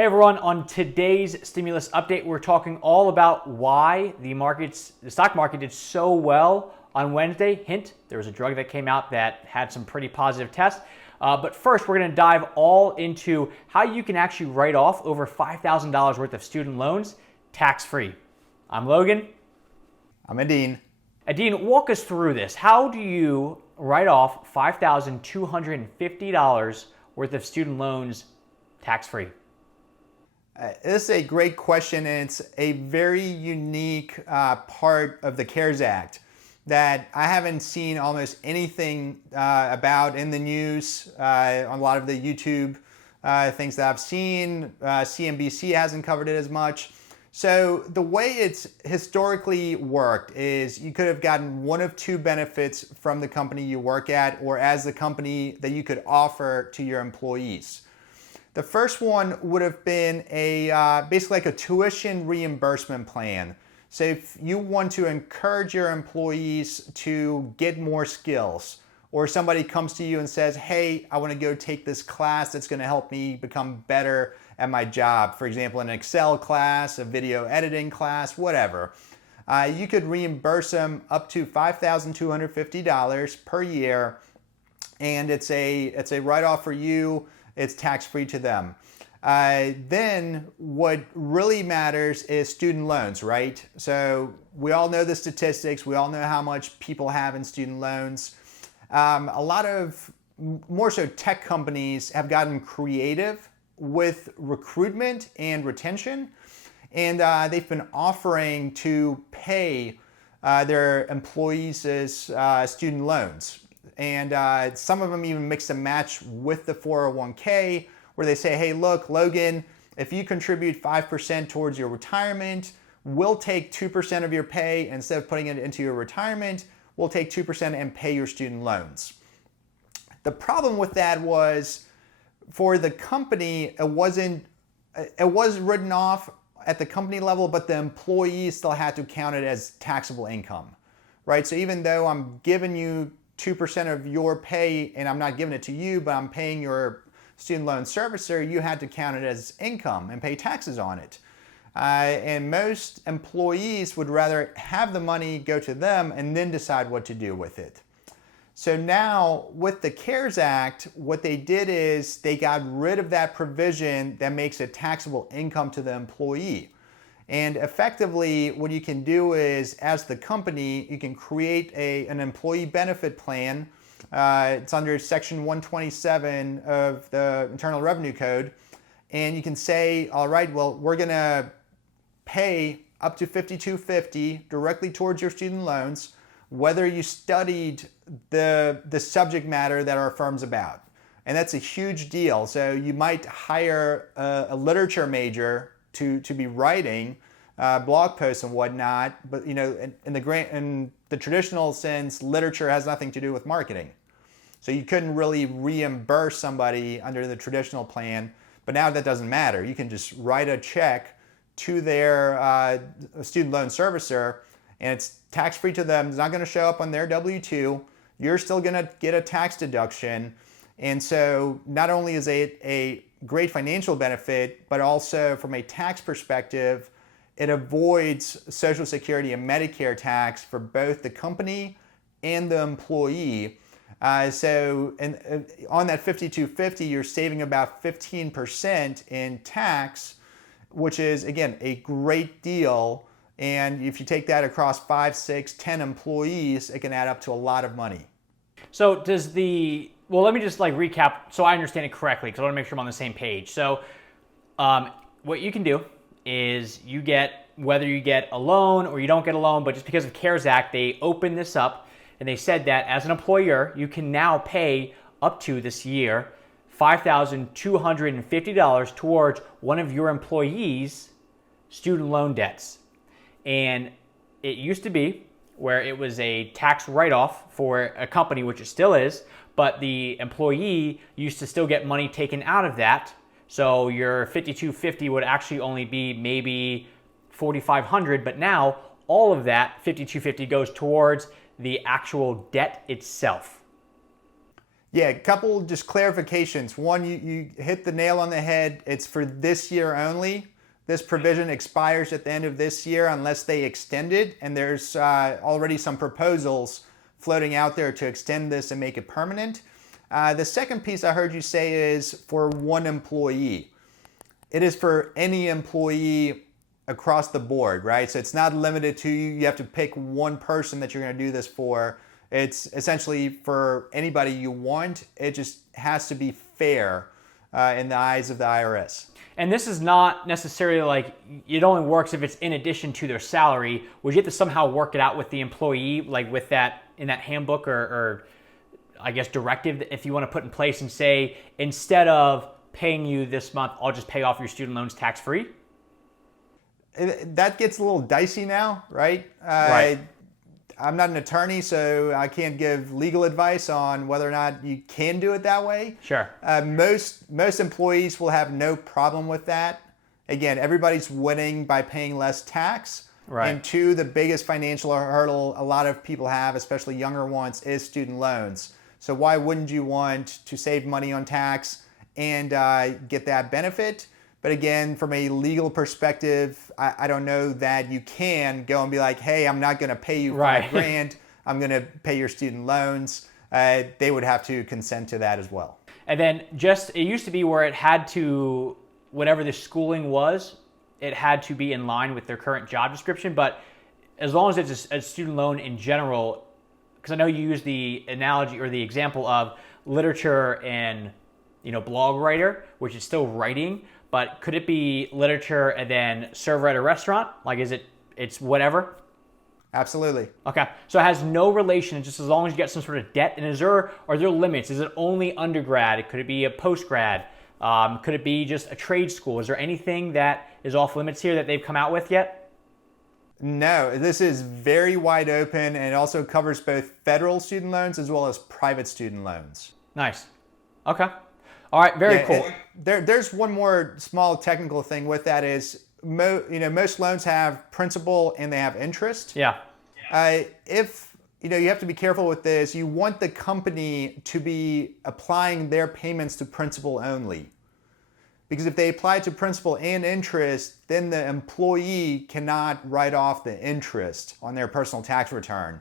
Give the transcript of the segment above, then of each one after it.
Hey everyone, on today's stimulus update, we're talking all about why the stock market did so well on Wednesday. Hint, there was a drug that came out that had some pretty positive tests. But first, we're going to dive all into how you can actually write off over $5,000 worth of student loans tax-free. I'm Logan. I'm Adine. Adine, walk us through this. How do you write off $5,250 worth of student loans tax-free? This is a great question, and it's a very unique part of the CARES Act that I haven't seen almost anything about in the news on a lot of the YouTube things that I've seen. CNBC hasn't covered it as much. So the way it's historically worked is you could have gotten one of two benefits from the company you work at or as the company that you could offer to your employees. The first one would have been basically like a tuition reimbursement plan. So if you want to encourage your employees to get more skills, or somebody comes to you and says, hey, I want to go take this class that's going to help me become better at my job. For example, an Excel class, a video editing class, whatever. You could reimburse them up to $5,250 per year, and it's a write-off for you. It's tax-free to them. Then what really matters is student loans, right? So we all know the statistics. We all know how much people have in student loans. A lot of more so tech companies have gotten creative with recruitment and retention. And they've been offering to pay their employees' student loans. And some of them even mix and match with the 401k, where they say, hey, look, Logan, if you contribute 5% towards your retirement, we'll take 2% of your pay. Instead of putting it into your retirement, we'll take 2% and pay your student loans. The problem with that was for the company, it was written off at the company level, but the employees still had to count it as taxable income, right? So even though I'm giving you 2% of your pay and I'm not giving it to you, but I'm paying your student loan servicer, you had to count it as income and pay taxes on it. And most employees would rather have the money go to them and then decide what to do with it. So now with the CARES Act, what they did is they got rid of that provision that makes it taxable income to the employee. And effectively, what you can do is, as the company, you can create an employee benefit plan. It's under Section 127 of the Internal Revenue Code. And you can say, all right, well, we're going to pay up to $5,250 directly towards your student loans, whether you studied the subject matter that our firm's about. And that's a huge deal. So you might hire a literature major to be writing blog posts and whatnot, but in the traditional sense, literature has nothing to do with marketing. So you couldn't really reimburse somebody under the traditional plan, but now that doesn't matter. You can just write a check to their student loan servicer, and it's tax-free to them. It's not going to show up on their W-2. You're still going to get a tax deduction. And so not only is it a great financial benefit, but also from a tax perspective, it avoids Social Security and Medicare tax for both the company and the employee. On that $5,250, you're saving about 15% in tax, which is, again, a great deal. And if you take that across 5, 6, 10 employees, it can add up to a lot of money. So well, let me just recap so I understand it correctly, because I want to make sure I'm on the same page. So what you can do is whether you get a loan or you don't get a loan, but just because of CARES Act, they opened this up and they said that as an employer, you can now pay up to this year $5,250 towards one of your employees' student loan debts. And it used to be where it was a tax write-off for a company, which it still is, but the employee used to still get money taken out of that. So your $5,250 would actually only be maybe $4,500, but now all of that $5,250 goes towards the actual debt itself. Yeah, a couple just clarifications. One, you hit the nail on the head. It's for this year only. This provision expires at the end of this year unless they extend it, and there's already some proposals floating out there to extend this and make it permanent. The second piece I heard you say is for one employee. It is for any employee across the board, right? So it's not limited to you. You have to pick one person that you're going to do this for. It's essentially for anybody you want. It just has to be fair in the eyes of the IRS. And this is not necessarily like it only works if it's in addition to their salary. Would you have to somehow work it out with the employee, like with that in that handbook or I guess directive, if you want to put in place and say, instead of paying you this month, I'll just pay off your student loans tax-free? That gets a little dicey now, right? Right. I'm not an attorney, so I can't give legal advice on whether or not you can do it that way. Sure. Most employees will have no problem with that. Again, everybody's winning by paying less tax. Right. And two, the biggest financial hurdle a lot of people have, especially younger ones, is student loans. So why wouldn't you want to save money on tax and get that benefit? But again, from a legal perspective, I don't know that you can go and be like, hey, I'm not going to pay you $5,000. I'm going to pay your student loans. They would have to consent to that as well. And then it used to be where it had to, whatever the schooling was, it had to be in line with their current job description. But as long as it's a student loan in general, because I know you use the analogy or the example of literature and blog writer, which is still writing. But could it be literature and then server at a restaurant? Like, it's whatever? Absolutely. Okay. So it has no relation, just as long as you get some sort of debt. And are there limits? Is it only undergrad? Could it be a postgrad? Could it be just a trade school? Is there anything that is off limits here that they've come out with yet? No, this is very wide open, and it also covers both federal student loans as well as private student loans. Nice. Okay. All right, very cool. There's one more small technical thing with that is, most loans have principal and they have interest. Yeah. If you have to be careful with this, you want the company to be applying their payments to principal only. Because if they apply to principal and interest, then the employee cannot write off the interest on their personal tax return.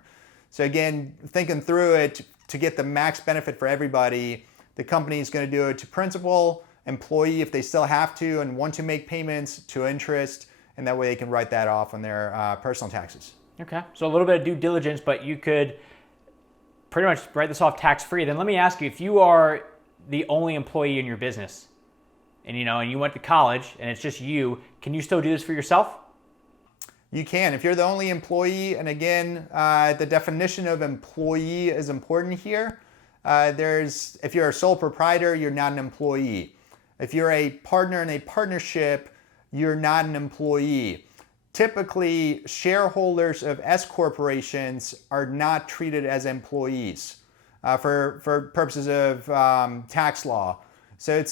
So again, thinking through it, to get the max benefit for everybody, the company is going to do it to principal, employee if they still have to and want to make payments, to interest, and that way they can write that off on their personal taxes. Okay, so a little bit of due diligence, but you could pretty much write this off tax-free. Then let me ask you, if you are the only employee in your business and you went to college and it's just you, can you still do this for yourself? You can. If you're the only employee, and again, the definition of employee is important here. If you're a sole proprietor, you're not an employee. If you're a partner in a partnership, you're not an employee. Typically, shareholders of S corporations are not treated as employees for purposes of tax law. So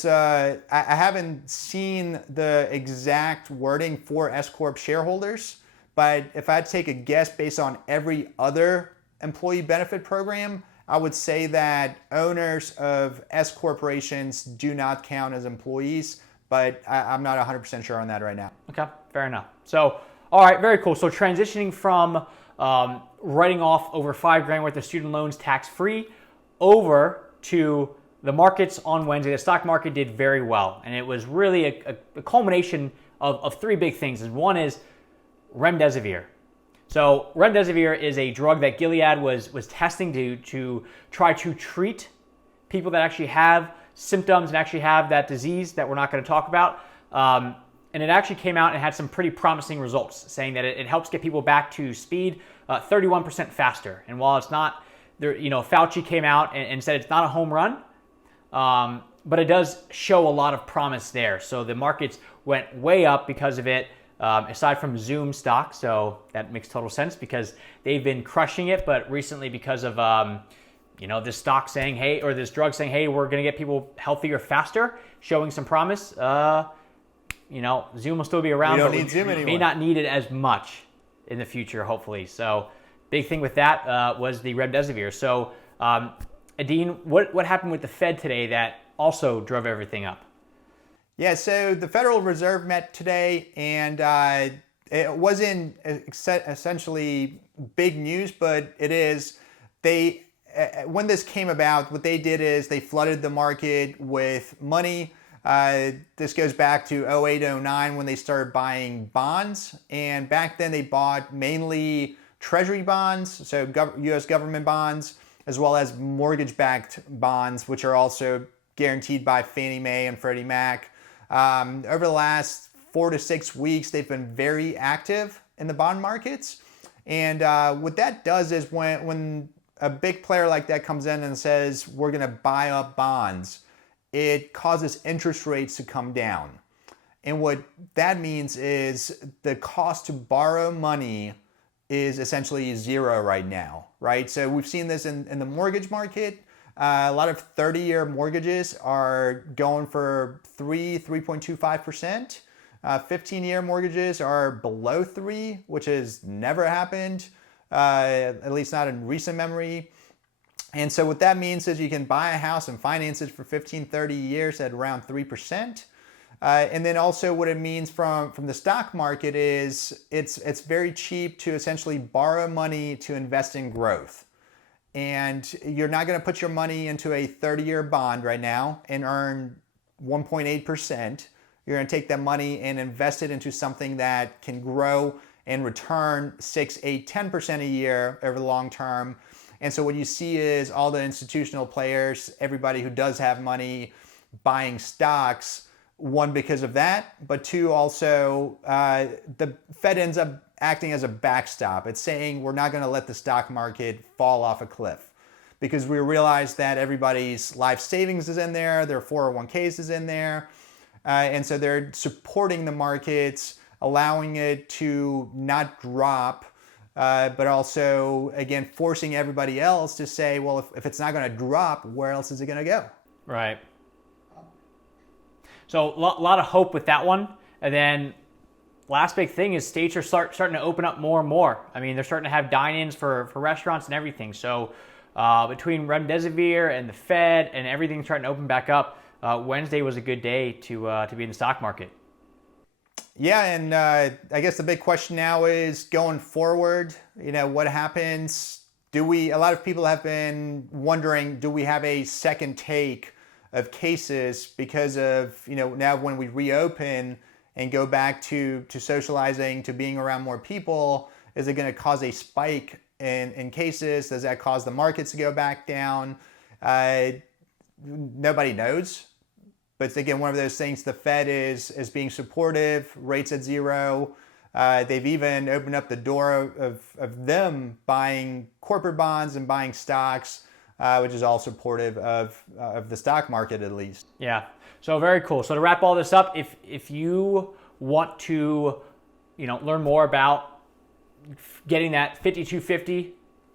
I haven't seen the exact wording for S corp shareholders, but if I had to take a guess based on every other employee benefit program, I would say that owners of S corporations do not count as employees, but I'm not 100% sure on that right now. Okay, fair enough. So, all right, very cool. So transitioning from writing off over $5,000 worth of student loans tax-free over to the markets on Wednesday. The stock market did very well, and it was really a culmination of three big things. And one is remdesivir. So remdesivir is a drug that Gilead was testing to try to treat people that actually have symptoms and actually have that disease that we're not going to talk about. And it actually came out and had some pretty promising results, saying that it helps get people back to speed 31% faster. And while it's not, Fauci came out and said it's not a home run, but it does show a lot of promise there. So the markets went way up because of it. Aside from Zoom stock, so that makes total sense because they've been crushing it, but recently because of this stock saying, hey, or this drug saying, hey, we're going to get people healthier faster, showing some promise, Zoom will still be around, we don't but need Zoom anymore. May not need it as much in the future, hopefully. So big thing with that was the remdesivir. So Adine, what happened with the Fed today that also drove everything up? Yeah, so the Federal Reserve met today, and it wasn't essentially big news, but it is. When this came about, what they did is they flooded the market with money. This goes back to 08, 09 when they started buying bonds. And back then they bought mainly treasury bonds, so US government bonds, as well as mortgage-backed bonds, which are also guaranteed by Fannie Mae and Freddie Mac. Over the last 4 to 6 weeks, they've been very active in the bond markets. And what that does is when a big player like that comes in and says, we're going to buy up bonds, it causes interest rates to come down. And what that means is the cost to borrow money is essentially zero right now, right? So we've seen this in the mortgage market. A lot of 30-year mortgages are going for 3.25%. 15-year mortgages are below 3, which has never happened, at least not in recent memory. And so what that means is you can buy a house and finance it for 15, 30 years at around 3%. And then also what it means from the stock market is it's very cheap to essentially borrow money to invest in growth. And you're not going to put your money into a 30-year bond right now and earn 1.8%. You're going to take that money and invest it into something that can grow and return 6, 8, 10% a year over the long term. And so what you see is all the institutional players, everybody who does have money, buying stocks, one, because of that, but two, also the Fed ends up acting as a backstop. It's saying we're not going to let the stock market fall off a cliff because we realize that everybody's life savings is in there, their 401ks is in there, and so they're supporting the markets, allowing it to not drop, but also, again, forcing everybody else to say, well, if it's not going to drop, where else is it going to go? Right. So a lot of hope with that one. And then last big thing is states are starting to open up more and more. I mean, they're starting to have dine-ins for restaurants and everything. So between remdesivir and the Fed and everything starting to open back up, Wednesday was a good day to be in the stock market. Yeah, and I guess the big question now is going forward, what happens? A lot of people have been wondering, do we have a second take of cases because of, now when we reopen and go back to socializing, to being around more people, is it going to cause a spike in cases? Does that cause the markets to go back down? Nobody knows. But it's, again, one of those things. The Fed is being supportive, rates at zero. They've even opened up the door of them buying corporate bonds and buying stocks, which is all supportive of the stock market, at least. Yeah, so very cool. So to wrap all this up, if you want to learn more about getting that 5250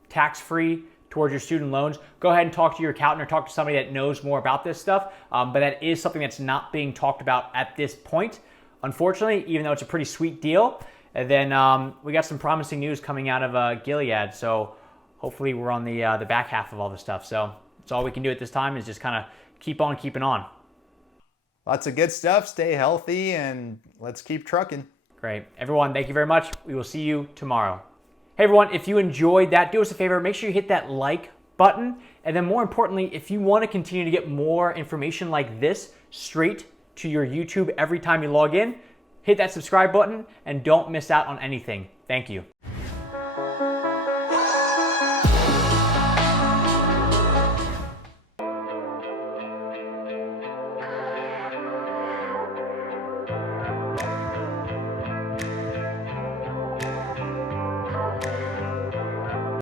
tax-free towards your student loans, go ahead and talk to your accountant or talk to somebody that knows more about this stuff. But that is something that's not being talked about at this point, unfortunately, even though it's a pretty sweet deal. And then we got some promising news coming out of Gilead. So hopefully we're on the back half of all this stuff. So that's all we can do at this time is just kind of keep on keeping on. Lots of good stuff. Stay healthy and let's keep trucking. Great. Everyone, thank you very much. We will see you tomorrow. Hey everyone, if you enjoyed that, do us a favor, make sure you hit that like button. And then more importantly, if you want to continue to get more information like this straight to your YouTube every time you log in, hit that subscribe button and don't miss out on anything. Thank you.